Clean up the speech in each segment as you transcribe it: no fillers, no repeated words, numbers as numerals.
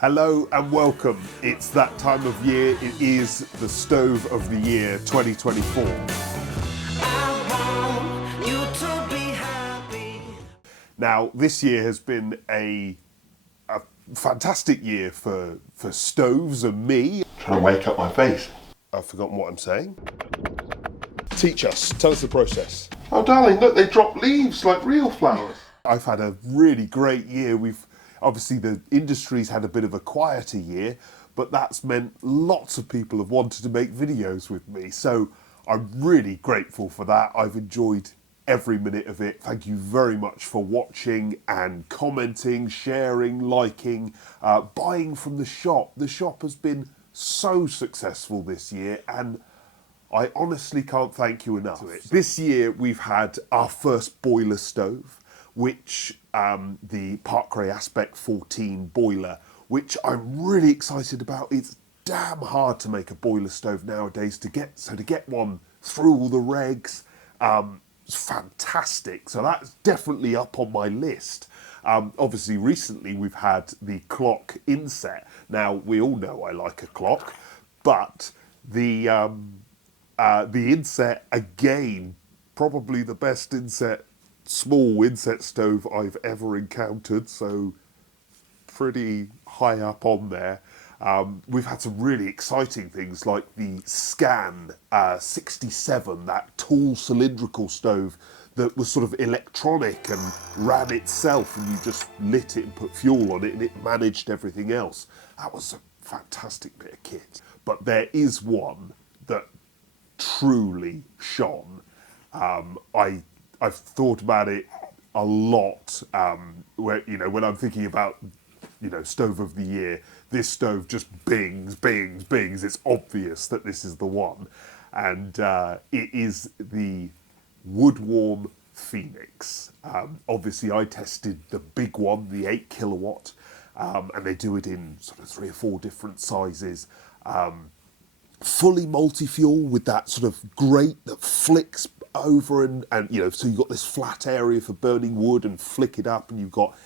Hello and welcome. It's that time of year. It is the stove of the year 2024. Now, this year has been a fantastic year for stoves and me. Trying to wake up my face. I've forgotten what I'm saying. Teach us. Tell us the process. Oh, darling, look, they drop leaves like real flowers. I've had a really great year. Obviously, the industry's had a bit of a quieter year, but that's meant lots of people have wanted to make videos with me. So I'm really grateful for that. I've enjoyed every minute of it. Thank you very much for watching and commenting, sharing, liking, buying from the shop. The shop has been so successful this year, and I honestly can't thank you enough. This year we've had our first boiler stove, which the Parkray Aspect 14 boiler, which I'm really excited about. It's damn hard to make a boiler stove nowadays. To get one through all the regs, it's fantastic. So that's definitely up on my list. Obviously, recently we've had the clock inset. Now we all know I like a clock, but the inset, again, probably the best small inset stove I've ever encountered, so pretty high up on there. We've had some really exciting things like the Scan 67, that tall cylindrical stove that was sort of electronic and ran itself, and you just lit it and put fuel on it and it managed everything else. That was a fantastic bit of kit. But there is one that truly shone. I've thought about it a lot. When I'm thinking about stove of the year, this stove just bings, bings, bings. It's obvious that this is the one, and it is the Woodwarm Phoenix. Obviously, I tested the big one, the 8 kilowatt, and they do it in sort of 3 or 4 different sizes. Fully multi-fuel with that sort of grate that flicks over and so you've got this flat area for burning wood and flick it up, and you've got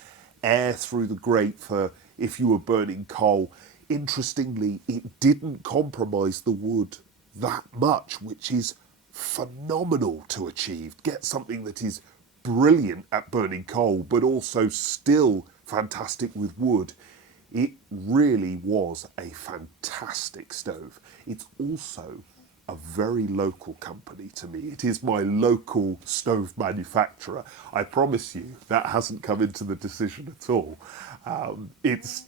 air through the grate for if you were burning coal. Interestingly, it didn't compromise the wood that much, which is phenomenal to achieve. Get something that is brilliant at burning coal, but also still fantastic with wood. It really was a fantastic stove. It's also a very local company to me. It is my local stove manufacturer. I promise you that hasn't come into the decision at all. It's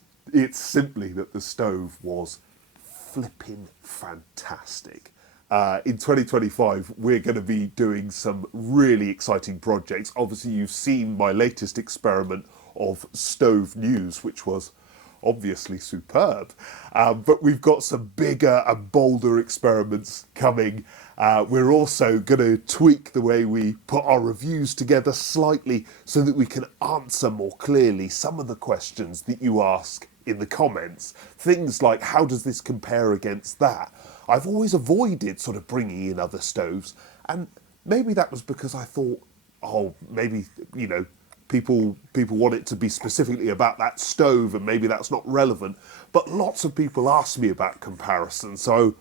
simply that the stove was flipping fantastic. In 2025, we're going to be doing some really exciting projects. Obviously, you've seen my latest experiment of stove news, which was obviously superb, but we've got some bigger and bolder experiments coming. We're also going to tweak the way we put our reviews together slightly so that we can answer more clearly some of the questions that you ask in the comments. Things like, how does this compare against that? I've always avoided sort of bringing in other stoves, and maybe that was because I thought, maybe, people want it to be specifically about that stove, and maybe that's not relevant. But lots of people ask me about comparisons, so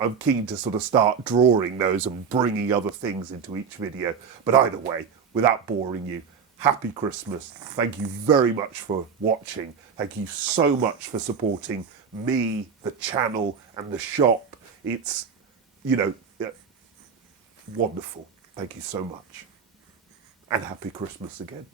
I'm keen to sort of start drawing those and bringing other things into each video. But either way, without boring you, happy Christmas. Thank you very much for watching. Thank you so much for supporting me, the channel, and the shop. It's wonderful. Thank you so much. And happy Christmas again.